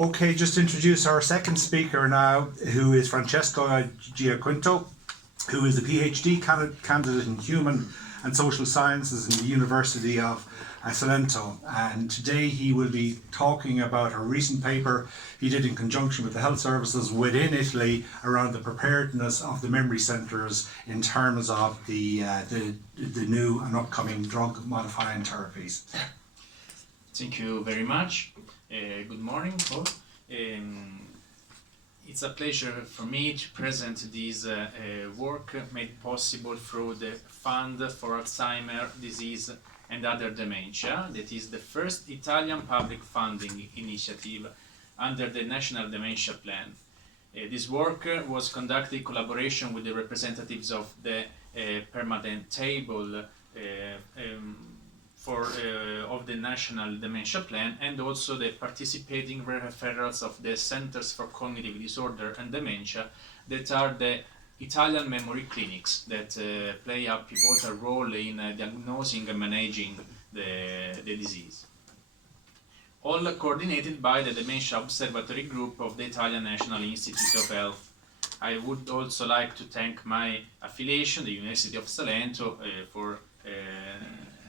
Okay, just introduce our second speaker now, who is Francesco Giaquinto, who is a PhD candidate in Human and Social Sciences in the University of Salento. And today he will be talking about a recent paper he did in conjunction with the health services within Italy around the preparedness of the memory centres in terms of the new and upcoming drug modifying therapies. Thank you very much. Good morning, both. It's a pleasure for me to present this work made possible through the Fund for Alzheimer Disease and Other Dementia, that is the first Italian public funding initiative under the National Dementia Plan. This work was conducted in collaboration with the representatives of the permanent table of the National Dementia Plan, and also the participating referrals of the Centers for Cognitive Disorders and Dementia, that are the Italian memory clinics that play a pivotal role in diagnosing and managing the disease. All coordinated by the Dementia Observatory group of the Italian National Institute of Health. I would also like to thank my affiliation, the University of Salento, for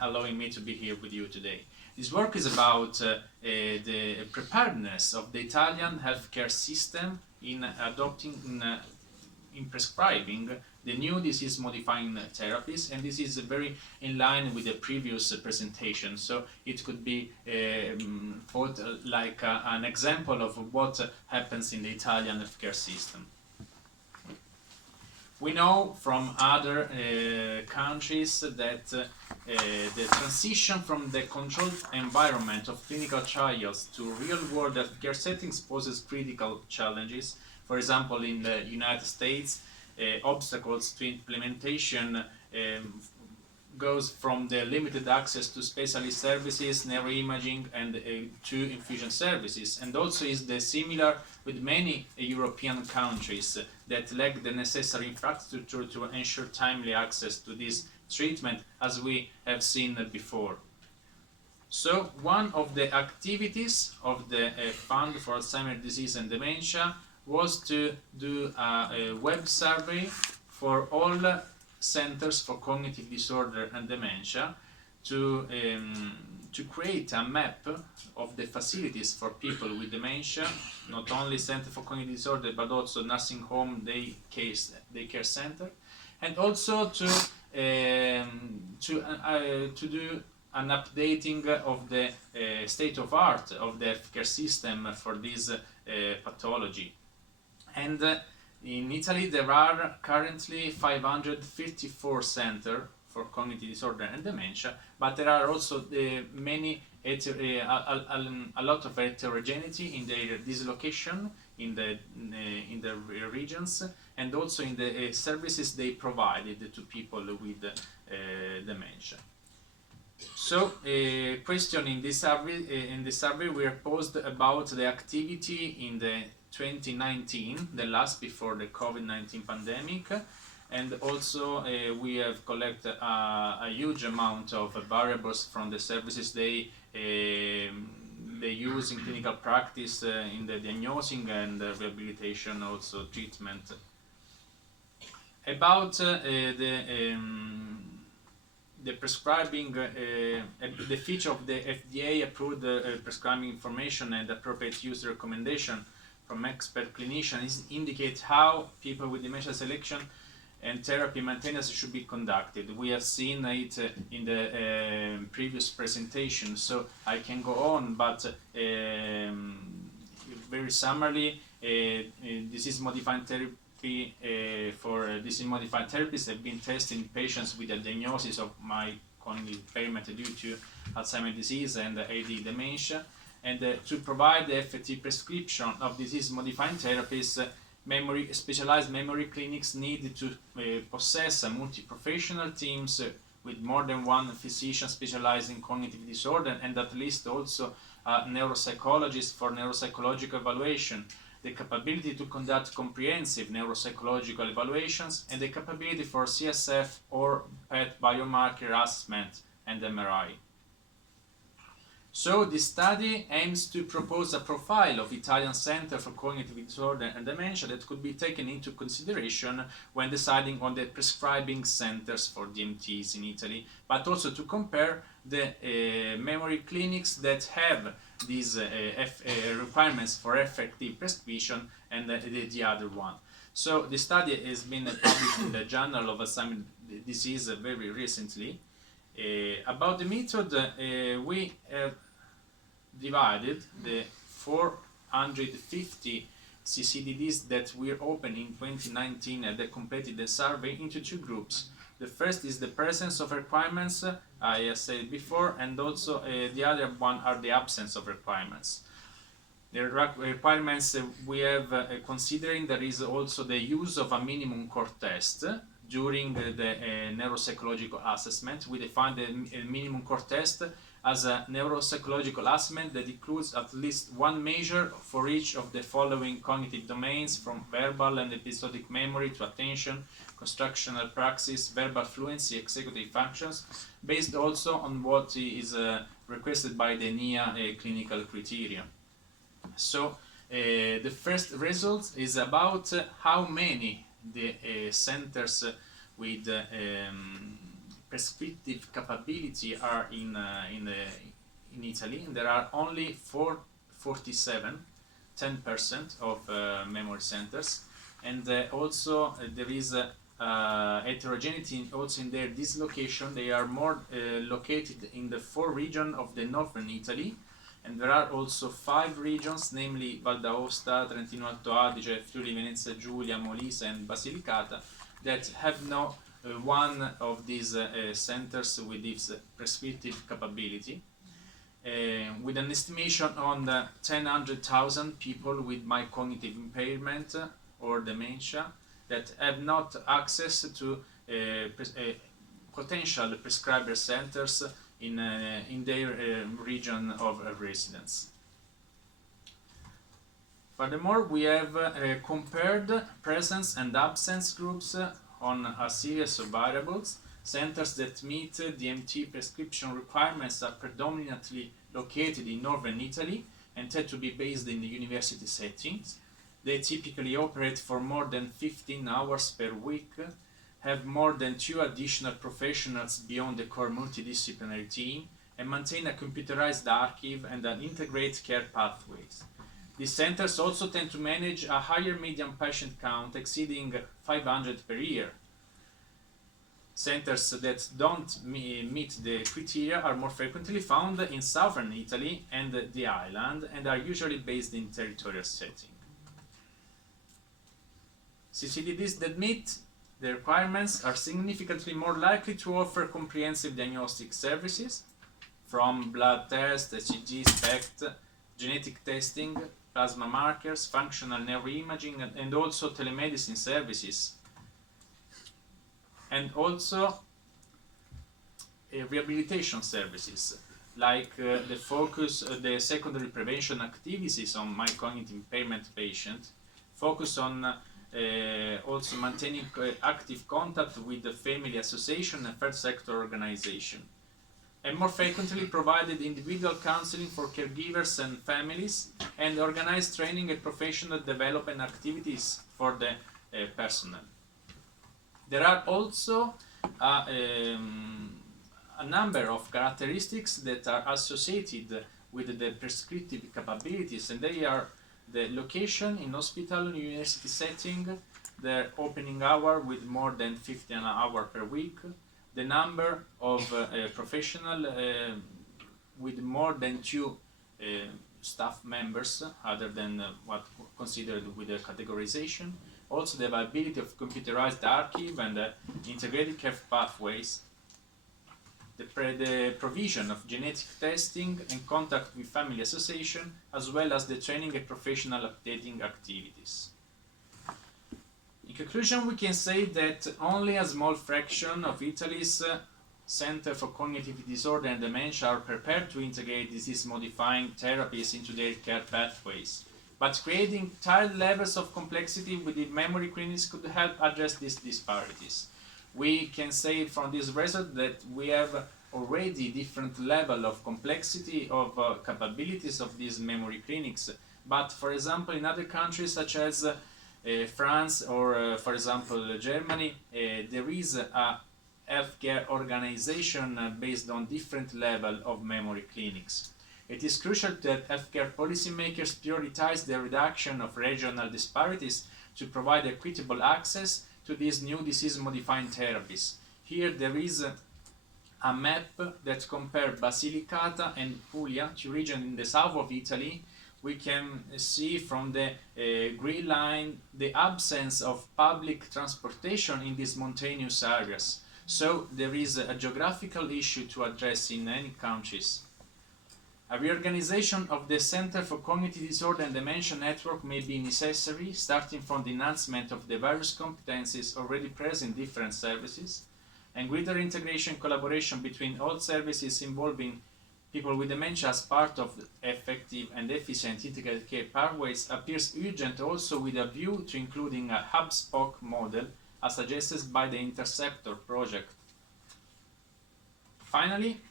allowing me to be here with you today. This work is about the preparedness of the Italian healthcare system in adopting, in prescribing the new disease-modifying therapies, and this is very in line with the previous presentation. So it could be thought like an example of what happens in the Italian healthcare system. We know from other countries that the transition from the controlled environment of clinical trials to real-world healthcare settings poses critical challenges. For example, in the United States, obstacles to implementation goes from the limited access to specialist services, neuroimaging, and to infusion services, and also is the similar with many European countries that lack the necessary infrastructure to ensure timely access to this treatment, as we have seen before. So one of the activities of the Fund for Alzheimer's Disease and Dementia was to do a web survey for all Centers for Cognitive Disorder and Dementia to create a map of the facilities for people with dementia, not only Center for Cognitive Disorder but also nursing home, daycare center, and also to do an updating of the state of art of the healthcare system for this pathology. And in Italy, there are currently 554 centers for cognitive disorder and dementia, but there are also a lot of heterogeneity in their dislocation in the regions, and also in the services they provided to people with dementia. So, a question in this survey we are posed about the activity in the 2019, the last before the COVID-19 pandemic, and also we have collected a huge amount of variables from the services they use in clinical practice in the diagnosing and rehabilitation, also treatment. About the prescribing, the feature of the FDA approved prescribing information and appropriate use recommendation from expert clinicians indicate how people with dementia selection and therapy maintenance should be conducted. We have seen it in the previous presentation, so I can go on, but very summarily, disease-modifying therapy for disease-modifying therapies have been tested in patients with a diagnosis of cognitive impairment due to Alzheimer's disease and AD dementia. And to provide the effective prescription of disease-modifying therapies, specialized memory clinics need to possess multi-professional teams with more than one physician specialized in cognitive disorder, and at least also a neuropsychologist for neuropsychological evaluation, the capability to conduct comprehensive neuropsychological evaluations, and the capability for CSF or PET biomarker assessment and MRI. So this study aims to propose a profile of Italian Center for Cognitive Disorder and Dementia that could be taken into consideration when deciding on the prescribing centers for DMTs in Italy, but also to compare the memory clinics that have these requirements for effective prescription and the other one. So the study has been published in the Journal of Alzheimer's Disease very recently. About the method, we have divided the 450 CCDDs that were open in 2019 and that completed the survey into two groups. The first is the presence of requirements, I said before, and also the other one are the absence of requirements. The requirements we have considering there is also the use of a minimum core test during the neuropsychological assessment. We define the minimum core test as a neuropsychological assessment that includes at least one measure for each of the following cognitive domains, from verbal and episodic memory to attention, constructional praxis, verbal fluency, executive functions, based also on what is requested by the NIA clinical criteria. So the first result is about how many the centers with prescriptive capability are in Italy, and there are only 47, 10% of memory centers, and also there is heterogeneity also in their dislocation. They are more located in the 4 regions of the northern Italy, and there are also 5 regions, namely Val d'Aosta, Trentino Alto Adige, Friuli Venezia Giulia, Molise and Basilicata, that have no one of these centers with this prescriptive capability, with an estimation on 100,000 people with mild cognitive impairment or dementia that have not access to potential prescriber centers in their region of residence. Furthermore, we have compared presence and absence groups on a series of variables. Centers that meet DMT prescription requirements are predominantly located in northern Italy and tend to be based in the university settings. They typically operate for more than 15 hours per week, have more than 2 additional professionals beyond the core multidisciplinary team, and maintain a computerized archive and an integrated care pathways. These centers also tend to manage a higher median patient count exceeding 500 per year. Centers that don't meet the criteria are more frequently found in southern Italy and the island, and are usually based in territorial setting. CCDDs that meet the requirements are significantly more likely to offer comprehensive diagnostic services, from blood tests, ECG, SPECT, genetic testing, plasma markers, functional neuroimaging, and also telemedicine services, and also rehabilitation services, like the secondary prevention activities on mild cognitive impairment patients, focus on also maintaining active contact with the family association and third sector organization, and more frequently provided individual counseling for caregivers and families, and organized training and professional development activities for the personnel. There are also a number of characteristics that are associated with the prescriptive capabilities, and they are the location in hospital and university setting, the opening hour with more than 50 an hour per week, the number of professional with more than 2 staff members other than what considered with the categorization, also the availability of computerized archive and integrated care pathways, the provision of genetic testing and contact with family association, as well as the training and professional updating activities. In conclusion, we can say that only a small fraction of Italy's Center for Cognitive Disorder and Dementia are prepared to integrate disease-modifying therapies into their care pathways. But creating tiered levels of complexity within memory clinics could help address these disparities. We can say from this result that we have already different level of complexity of capabilities of these memory clinics. But for example, in other countries such as France or for example Germany, there is a healthcare organization based on different level of memory clinics. It is crucial that healthcare policymakers prioritize the reduction of regional disparities to provide equitable access to these new disease-modifying therapies. Here there is a map that compares Basilicata and Puglia, two regions in the south of Italy. We can see from the green line the absence of public transportation in these mountainous areas. So there is a geographical issue to address in many countries. A reorganization of the Center for Cognitive Disorders and Dementia network may be necessary, starting from the enhancement of the various competencies already present in different services, and greater integration and collaboration between all services involving people with dementia as part of effective and efficient integrated care pathways appears urgent, also with a view to including a hub-spoke model as suggested by the Interceptor project. Finally,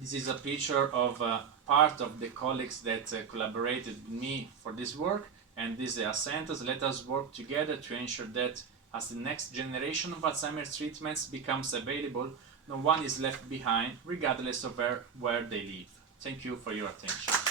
this is a picture of part of the colleagues that collaborated with me for this work, and this is a sentence: let us work together to ensure that as the next generation of Alzheimer's treatments becomes available, no one is left behind, regardless of where they live. Thank you for your attention.